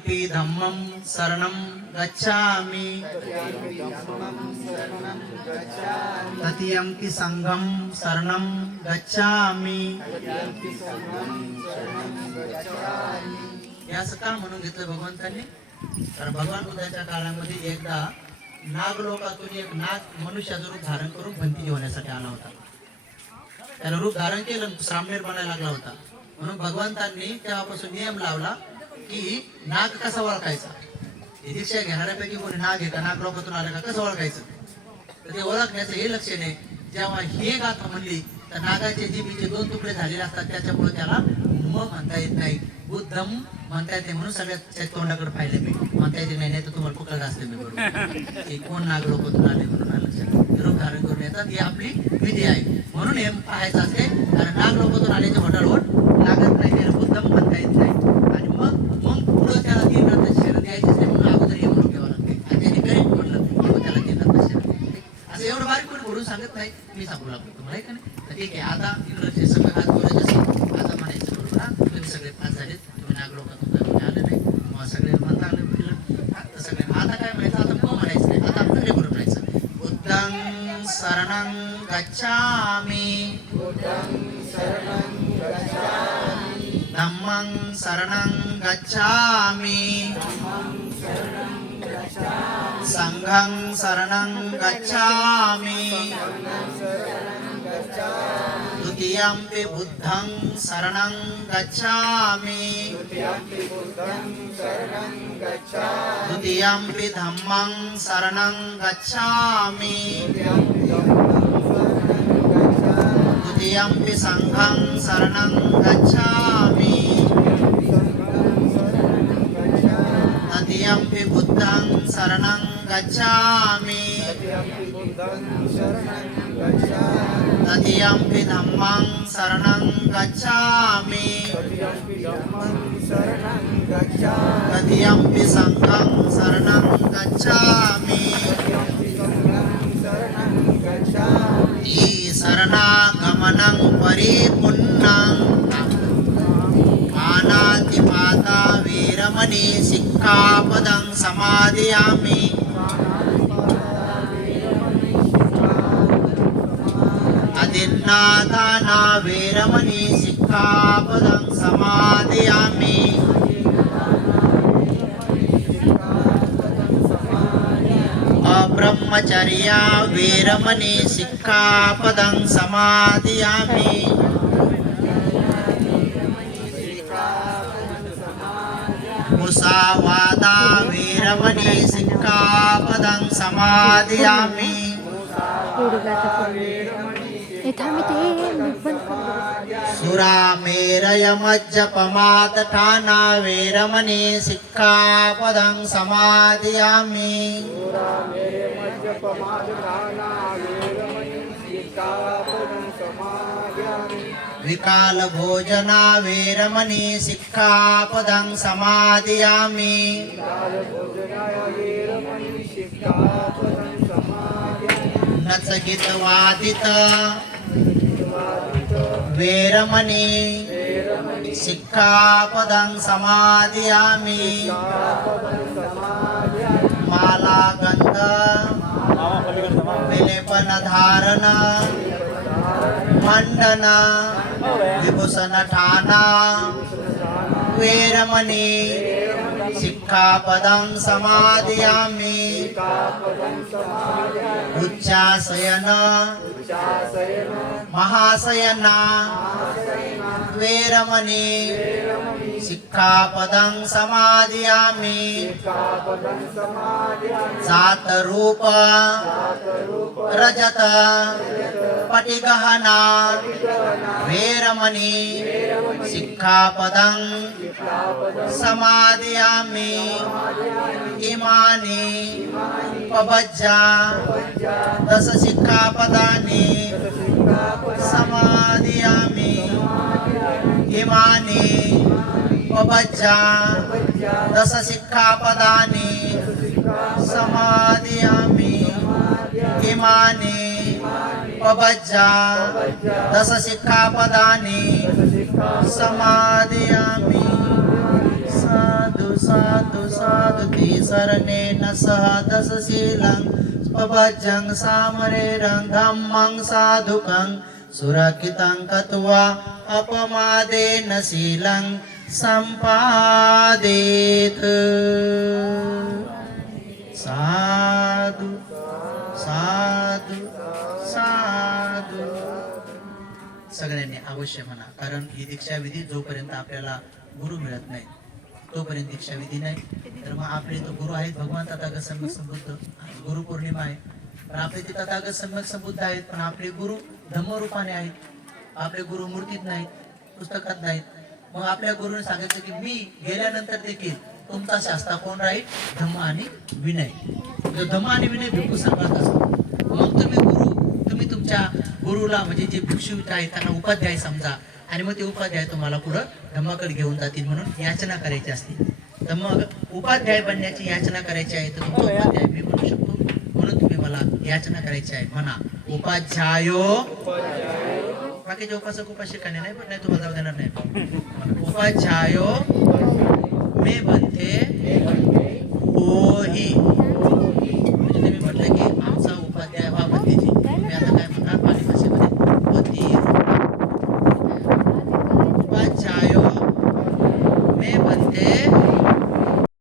तृतीयम्पि धम्मं शरणं गच्छामि तृतीयम्पि संघं शरणं गच्छामि. हे असं का म्हणून घेतलं भगवंतांनी? कारण भगवान बुद्धाच्या काळामध्ये एकदा नागलोकातून एक नाग मनुष्याचं रूप धारण करून भंती होण्यासाठी आला होता. त्यानं रूप धारण केलं, सामनेर बनायला लागला होता. म्हणून भगवंतांनी तेव्हापासून नियम लावला की नाग कसा ओळखायचा. दीक्षा घेणाऱ्यापैकी कोणी नाग आहे का, नाग लोकातून आलं का, कसं ओळखायचं? तर ते ओळखण्याचं हे लक्षण आहे. जेव्हा हे गाथा म्हणली तर नागाचे जिभेचे 2 तुकडे झालेले असतात, त्याच्यामुळे त्याला म म्हणता येत नाही, बुद्धम म्हणता येते. म्हणून सगळ्यात तोंडाकडे पाहिले मी म्हणता येते नाही, तर तुम्हाला कुठला घासले मी बरोबर कोण नाग लोकातून आले म्हणून लक्षात रूप धारण करून येतात. ही आपली विधी आहे. म्हणून हे पाहायचं असते. कारण नाग लोकातून आल्याचे होटाळवट लागत नाही, त्याला बुद्धम म्हणता येत नाही. आणि मग पुढं त्याला 3 रत्नाची शर्यत द्यायचीच नाही, म्हणून अगोदर हे म्हणून घ्यावं लागते. आणि त्यांनी गरीब म्हटलं मग त्याला 3 रत्नाची शर्यत द्यायची. असं एवढं बारीक कोणी बोलून सांगत नाही, मी सांगू लागतो तुम्हाला का नाही. तर ठीक आहे, आता इंग्रजी सगळं हात बोलायचं असेल आता म्हणायचं बरोबर ना, तुम्ही सगळे पास झालेत, तुम्ही नाग लोकातून आले नाही, मग सगळे म्हणता आलं तर सगळे आता काय म्हणायचं, आता मग म्हणायचं नाही, आता आपण हे बरोबर म्हणायचं. बुद्धं शरणं गच्छामि धम्मं शरणं गच्छामि संघं शरणं गच्छामि द्वितीयम्पि बुद्धं शरणं गच्छामि द्वितीयम्पि धम्मं शरणं गच्छामि द्वितीयम्पि संघं शरणं गच्छामि तृतीयम्पि बुद्धं शरणं गच्छामि तृतीयम्पि धम्मं शरणं गच्छामि तृतीयम्पि संघं शरणं गच्छामि. ई शरणागमनं परिपूर्णं पानातिपाता वीरमणि सिक्खापदं समादयामि. अदिन्नादाना वीरमणि सिक्खापदं समादयामि. अब्रह्मचर्या वीरमणि सिक्खापदं समादयामि. मुसावादा वीरमणि सिक्खापदं समादयामि. सुरामेरयमज्जपमादठाना वीरमणि सिक्खापदं समादयामि. विकालभोजना वीरमणि सिक्खापदं समादयामि. नचगितवादित वीरमणि सिक्खापदं समादयामि. माला गंध विलेपन धारण मंडन विभूषण ठाना वीरमणि सिक्खापदं समादयामि. उच्चासयन महाशयना वीरमणि सिक्खापदं समादयामि. जात रूप रजत पटिगहना वीरमणि सिक्खापदं समादयामि. इमानि पवज्जा 10 सिक्खापदानि समादयामि. इमानि पवज्जा 10 सिक्खापदानि समादयामि. इमानि पवज्जा 10 सिक्खापदानि समादयामि. साधु साधु साधुति शरणेन सह दशशीलं पभज्जं सामरेरं धम्मं साधुकं सुरक्षितं कृत्वा अपमादेन शीलं संपादेत. साधु साधु साधु. सगळ्यांनी अवश्य म्हणा, कारण ही दीक्षाविधी जोपर्यंत आपल्याला गुरु मिळत नाही तोपर्यंत दीक्षाविधी नाही. तर मग आपले तो गुरु आहेत भगवान तथागत सम्यक संबुद्ध. गुरु पौर्णिमा आहे, पण आपले ते तथागत सम्यक संबुद्ध आहेत, पण आपले गुरु धम्मरूपाने आहेत. आपले गुरु मूर्तीत नाहीत, पुस्तकात नाहीत. मग आपल्या गुरुने सांगितलं की मी गेल्यानंतर देखील तुमचा शास्ता कोण राहील? धम्म आणि विनय. जो धम्म आणि विनय भिक्खू सांगत असतो. मग तुम्ही तुमच्या गुरुला म्हणजे जे भिक्षू आहेत त्यांना उपाध्याय समजा, आणि मग ते उपाध्याय तुम्हाला पुढं धम्माकडे घेऊन जातील म्हणून याचना करायची असते. तर मग उपाध्याय बनण्याची याचना करायची आहे, तर तुमचा उपाध्याय मी बनू शकतो, म्हणून तुम्ही मला याचना करायची आहे. म्हणा उपाध्यायो. बाकीचे उपासक उपासिकाने नाही, पण नाही तुम्हाला जाऊ देणार नाही. उपाध्यायो मे बनते